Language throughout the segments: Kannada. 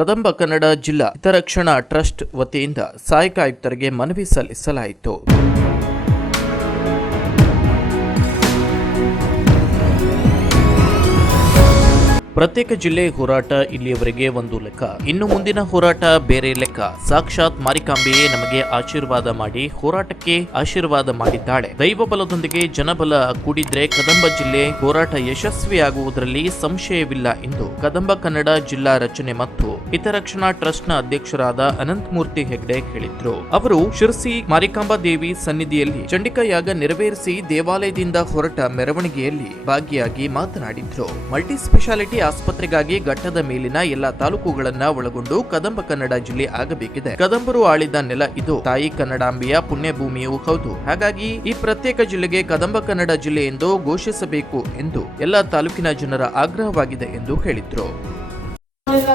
ಕದಂಬ ಕನ್ನಡ ಜಿಲ್ಲಾ ಹಿತರಕ್ಷಣಾ ಟ್ರಸ್ಟ್ ವತಿಯಿಂದ ಸಹಾಯಕ ಆಯುಕ್ತರಿಗೆ ಮನವಿ ಸಲ್ಲಿಸಲಾಯಿತು. ಪ್ರತ್ಯೇಕ ಜಿಲ್ಲೆ ಹೋರಾಟ ಇಲ್ಲಿಯವರೆಗೆ ಒಂದು ಲೆಕ್ಕ. ಇನ್ನು ಮುಂದಿನ ಹೋರಾಟ ಬೇರೆ ಲೆಕ್ಕ. ಸಾಕ್ಷಾತ್ ಮಾರಿಕಾಂಬೆಯೇ ನಮಗೆ ಆಶೀರ್ವಾದ ಮಾಡಿ ಹೋರಾಟಕ್ಕೆ ಆಶೀರ್ವಾದ ಮಾಡಿದ್ದಾಳೆ. ದೈವ ಬಲದೊಂದಿಗೆ ಜನಬಲ ಕೂಡಿದ್ರೆ ಕದಂಬ ಜಿಲ್ಲೆ ಹೋರಾಟ ಯಶಸ್ವಿಯಾಗುವುದರಲ್ಲಿ ಸಂಶಯವಿಲ್ಲ ಎಂದು ಕದಂಬ ಕನ್ನಡ ಜಿಲ್ಲಾ ರಚನೆ ಮತ್ತು ಹಿತರಕ್ಷಣಾ ಟ್ರಸ್ಟ್ನ ಅಧ್ಯಕ್ಷರಾದ ಅನಂತಮೂರ್ತಿ ಹೆಗ್ಡೆ ಹೇಳಿದ್ರು. ಅವರು ಶಿರಸಿ ಮಾರಿಕಾಂಬಾ ದೇವಿ ಸನ್ನಿಧಿಯಲ್ಲಿ ಚಂಡಿಕಾ ಯಾಗ ನೆರವೇರಿಸಿ ದೇವಾಲಯದಿಂದ ಹೊರಟ ಮೆರವಣಿಗೆಯಲ್ಲಿ ಭಾಗಿಯಾಗಿ ಮಾತನಾಡಿದ್ರು. ಮಲ್ಟಿ ಸ್ಪೆಷಾಲಿಟಿ ಆಸ್ಪತ್ರೆಗಾಗಿ ಘಟ್ಟದ ಮೇಲಿನ ಎಲ್ಲಾ ತಾಲೂಕುಗಳನ್ನ ಒಳಗೊಂಡು ಕದಂಬ ಕನ್ನಡ ಜಿಲ್ಲೆ ಆಗಬೇಕಿದೆ. ಕದಂಬರು ಆಳಿದ ನೆಲ ಇದು. ತಾಯಿ ಕನ್ನಡಾಂಬೆಯ ಪುಣ್ಯಭೂಮಿಯೂ ಹೌದು. ಹಾಗಾಗಿ ಈ ಪ್ರತ್ಯೇಕ ಜಿಲ್ಲೆಗೆ ಕದಂಬ ಕನ್ನಡ ಜಿಲ್ಲೆ ಎಂದು ಘೋಷಿಸಬೇಕು ಎಂದು ಎಲ್ಲ ತಾಲೂಕಿನ ಜನರ ಆಗ್ರಹವಾಗಿದೆ ಎಂದು ಹೇಳಿದ್ರು.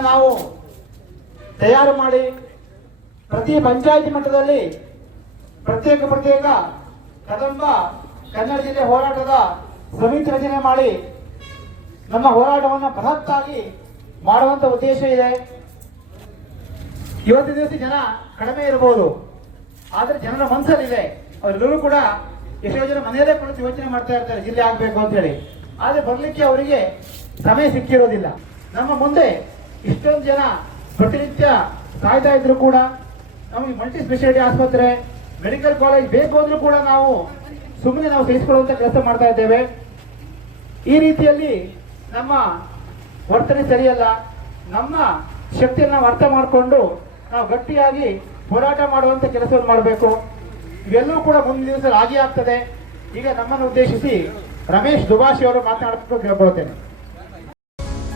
ನಾವು ತಯಾರು ಮಾಡಿ ಪ್ರತಿ ಪಂಚಾಯತಿ ಮಟ್ಟದಲ್ಲಿ ಪ್ರತ್ಯೇಕ ಪ್ರತ್ಯೇಕ ಕದಂಬ ಕನ್ನಡ ಜಿಲ್ಲೆ ಹೋರಾಟದ ಸಮಿತಿ ರಚನೆ ಮಾಡಿ ನಮ್ಮ ಹೋರಾಟವನ್ನು ಬೃಹತ್ತಾಗಿ ಮಾಡುವಂತ ಉದ್ದೇಶ ಇದೆ. ಇವತ್ತಿನ ದಿವಸ ಜನ ಕಡಿಮೆ ಇರಬಹುದು ಆದ್ರೆ ಜನರ ಮನಸ್ಸಲ್ಲಿದೆ. ಅವರೆಲ್ಲರೂ ಕೂಡ ಎಷ್ಟೋ ಜನ ಮನೆಯಲ್ಲೇ ಕುಳಿತು ಯೋಚನೆ ಮಾಡ್ತಾ ಇರ್ತಾರೆ ಜಿಲ್ಲೆ ಆಗ್ಬೇಕು ಅಂತ ಹೇಳಿ. ಆದ್ರೆ ಬರಲಿಕ್ಕೆ ಅವರಿಗೆ ಸಮಯ ಸಿಕ್ಕಿರೋದಿಲ್ಲ. ನಮ್ಮ ಮುಂದೆ ಇಷ್ಟೊಂದು ಜನ ಪ್ರತಿನಿತ್ಯ ಕಾಯ್ತಾ ಇದ್ರು ಕೂಡ, ನಮಗೆ ಮಲ್ಟಿ ಸ್ಪೆಷಾಲಿಟಿ ಆಸ್ಪತ್ರೆ ಮೆಡಿಕಲ್ ಕಾಲೇಜ್ ಬೇಕು ಅಂದ್ರೂ ಕೂಡ ನಾವು ಸುಮ್ಮನೆ ನಾವು ಸಹಿಸಿಕೊಳ್ಳುವಂತ ಕೆಲಸ ಮಾಡ್ತಾ ಇದ್ದೇವೆ. ಈ ರೀತಿಯಲ್ಲಿ ನಮ್ಮ ವರ್ತನೆ ಸರಿಯಲ್ಲ. ನಮ್ಮ ಶಕ್ತಿಯನ್ನು ನಾವು ಅರ್ಥ ಮಾಡಿಕೊಂಡು ನಾವು ಗಟ್ಟಿಯಾಗಿ ಹೋರಾಟ ಮಾಡುವಂಥ ಕೆಲಸವನ್ನು ಮಾಡಬೇಕು. ಇವೆಲ್ಲವೂ ಕೂಡ ಮುಂದಿನ ದಿವಸ ರಾಜಿ ಆಗ್ತದೆ. ಈಗ ನಮ್ಮನ್ನು ಉದ್ದೇಶಿಸಿ ರಮೇಶ್ ದುಭಾಷಿ ಅವರು ಮಾತನಾಡಬೇಕು ಕೇಳ್ಕೊಳ್ತೇನೆ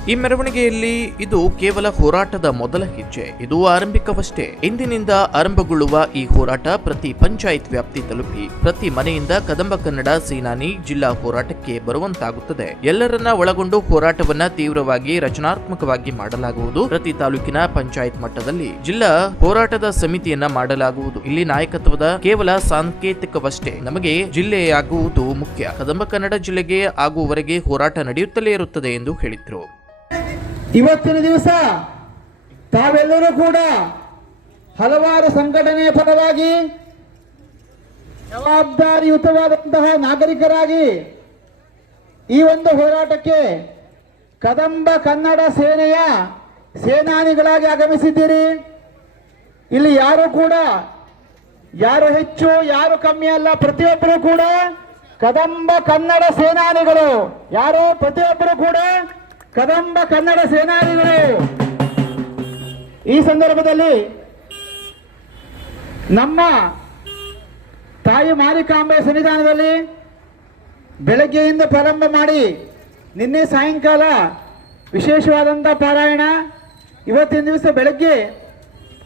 ಈ ಮೆರವಣಿಗೆಯಲ್ಲಿ ಇದು ಕೇವಲ ಹೋರಾಟದ ಮೊದಲ ಹೆಜ್ಜೆ. ಇದು ಆರಂಭಿಕವಷ್ಟೇ. ಇಂದಿನಿಂದ ಆರಂಭಗೊಳ್ಳುವ ಈ ಹೋರಾಟ ಪ್ರತಿ ಪಂಚಾಯತ್ ವ್ಯಾಪ್ತಿ ತಲುಪಿ, ಪ್ರತಿ ಮನೆಯಿಂದ ಕದಂಬ ಕನ್ನಡ ಸೇನಾನಿ ಜಿಲ್ಲಾ ಹೋರಾಟಕ್ಕೆ ಬರುವಂತಾಗುತ್ತದೆ. ಎಲ್ಲರನ್ನ ಒಳಗೊಂಡು ಹೋರಾಟವನ್ನ ತೀವ್ರವಾಗಿ, ರಚನಾತ್ಮಕವಾಗಿ ಮಾಡಲಾಗುವುದು. ಪ್ರತಿ ತಾಲೂಕಿನ ಪಂಚಾಯತ್ ಮಟ್ಟದಲ್ಲಿ ಜಿಲ್ಲಾ ಹೋರಾಟದ ಸಮಿತಿಯನ್ನ ಮಾಡಲಾಗುವುದು. ಇಲ್ಲಿ ನಾಯಕತ್ವದ ಕೇವಲ ಸಾಂಕೇತಿಕವಷ್ಟೇ. ನಮಗೆ ಜಿಲ್ಲೆಯಾಗುವುದು ಮುಖ್ಯ. ಕದಂಬ ಕನ್ನಡ ಜಿಲ್ಲೆಗೆ ಆಗುವವರೆಗೆ ಹೋರಾಟ ನಡೆಯುತ್ತಲೇ ಇರುತ್ತದೆ ಎಂದು ಹೇಳಿದ್ರು. ಇವತ್ತಿನ ದಿವಸ ತಾವೆಲ್ಲರೂ ಕೂಡ ಹಲವಾರು ಸಂಘಟನೆಯ ಪರವಾಗಿ ಜವಾಬ್ದಾರಿಯುತವಾದಂತಹ ನಾಗರಿಕರಾಗಿ ಈ ಒಂದು ಹೋರಾಟಕ್ಕೆ ಕದಂಬ ಕನ್ನಡ ಸೇನೆಯ ಸೇನಾನಿಗಳಾಗಿ ಆಗಮಿಸಿದ್ದೀರಿ. ಇಲ್ಲಿ ಯಾರು ಕೂಡ, ಯಾರು ಹೆಚ್ಚು, ಯಾರು ಕಮ್ಮಿ ಅಲ್ಲ, ಪ್ರತಿಯೊಬ್ಬರು ಕೂಡ ಕದಂಬ ಕನ್ನಡ ಸೇನಾನಿಗಳು. ಯಾರು, ಪ್ರತಿಯೊಬ್ಬರು ಕೂಡ ಕದಂಬ ಕನ್ನಡ ಸೇನಾನಿಗಳು ಈ ಸಂದರ್ಭದಲ್ಲಿ ನಮ್ಮ ತಾಯಿ ಮಾರಿಕಾಂಬೆ ಸನ್ನಿಧಾನದಲ್ಲಿ ಬೆಳಗ್ಗೆಯಿಂದ ಪ್ರಾರಂಭ ಮಾಡಿ ನಿನ್ನೆ ಸಾಯಂಕಾಲ ವಿಶೇಷವಾದಂಥ ಪಾರಾಯಣ. ಇವತ್ತಿನ ದಿವಸ ಬೆಳಗ್ಗೆ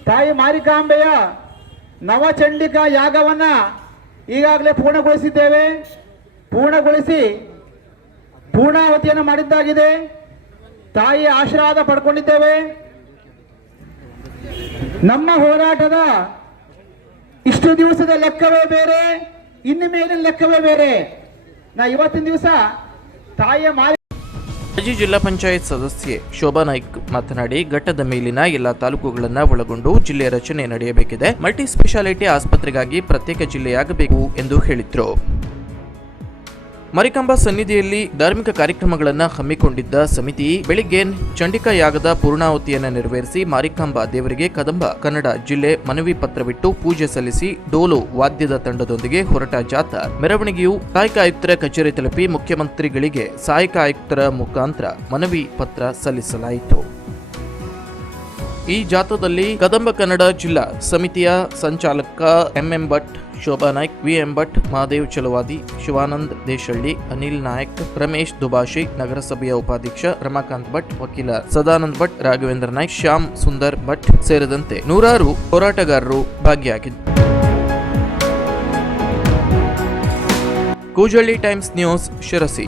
ತಾಯಿ ಮಾರಿಕಾಂಬೆಯ ನವಚಂಡಿಕಾ ಯಾಗವನ್ನ ಈಗಾಗಲೇ ಪೂರ್ಣಗೊಳಿಸಿದ್ದೇವೆ. ಪೂರ್ಣಗೊಳಿಸಿ ಪೂರ್ಣಾವತಿಯನ್ನು ಮಾಡಿದ್ದಾಗಿದೆ. ತಾಯಿಯ ಆಶೀರ್ವಾದ ಪಡ್ಕೊಂಡಿದ್ದೇವೆ. ನಮ್ಮ ಹೋರಾಟದ ಇಷ್ಟು ದಿವಸದ ಲೆಕ್ಕವೇ ಬೇರೆ, ಇನ್ನು ಮೇಲಿನ ಲೆಕ್ಕವೇ ಬೇರೆ. ನಾ ಇವತ್ತಿನ ದಿವಸ ತಾಯಿಯ ಮಾರಿ ಮಾಜಿ ಜಿಲ್ಲಾ ಪಂಚಾಯತ್ ಸದಸ್ಯೆ ಶೋಭಾ ನಾಯ್ಕ್ ಮಾತನಾಡಿ, ಘಟ್ಟದ ಮೇಲಿನ ಎಲ್ಲಾ ತಾಲೂಕುಗಳನ್ನ ಒಳಗೊಂಡು ಜಿಲ್ಲೆ ರಚನೆ ನಡೆಯಬೇಕಿದೆ. ಮಲ್ಟಿ ಸ್ಪೆಷಾಲಿಟಿ ಆಸ್ಪತ್ರೆಗಾಗಿ ಪ್ರತ್ಯೇಕ ಜಿಲ್ಲೆಯಾಗಬೇಕು ಎಂದು ಹೇಳಿದ್ರು. ಮರಿಕಂಬ ಸನ್ನಿಧಿಯಲ್ಲಿ ಧಾರ್ಮಿಕ ಕಾರ್ಯಕ್ರಮಗಳನ್ನು ಹಮ್ಮಿಕೊಂಡಿದ್ದ ಸಮಿತಿ ಬೆಳಿಗ್ಗೆ ಚಂಡಿಕಾ ಯಾಗದ ಪೂರ್ಣಾಹುತಿಯನ್ನು ನೆರವೇರಿಸಿ ಮಾರಿಕಾಂಬ ದೇವರಿಗೆ ಕದಂಬ ಕನ್ನಡ ಜಿಲ್ಲೆ ಮನವಿ ಪತ್ರವಿಟ್ಟು ಪೂಜೆ ಸಲ್ಲಿಸಿ ಡೋಲು ವಾದ್ಯದ ತಂಡದೊಂದಿಗೆ ಹೊರಟ ಜಾಥಾ. ಮೆರವಣಿಗೆಯು ಸಹಾಯಕ ಆಯುಕ್ತರ ಕಚೇರಿ ತಲುಪಿ ಮುಖ್ಯಮಂತ್ರಿಗಳಿಗೆ ಸಹಾಯಕ ಆಯುಕ್ತರ ಮುಖಾಂತರ ಮನವಿ ಪತ್ರ ಸಲ್ಲಿಸಲಾಯಿತು. ಈ ಜಾಥಾದಲ್ಲಿ ಕದಂಬ ಕನ್ನಡ ಜಿಲ್ಲಾ ಸಮಿತಿಯ ಸಂಚಾಲಕ M M Bhat, Shobha Naik, V M Bhat, Mahadev Chalavadi, Shivanand Deshalli, Anil Naik, Ramesh Dubashi, ನಗರಸಭೆಯ ಉಪಾಧ್ಯಕ್ಷ ರಮಾಕಾಂತ್ ಭಟ್, ವಕೀಲ ಸದಾನಂದ್ ಭಟ್, ರಾಘವೇಂದ್ರ ನಾಯ್ಕ್, ಶ್ಯಾಮ್ ಸುಂದರ್ ಭಟ್ ಸೇರಿದಂತೆ ನೂರಾರು ಹೋರಾಟಗಾರರು ಭಾಗಿಯಾಗಿದ್ದರು. Koojalli Times News Sirsi.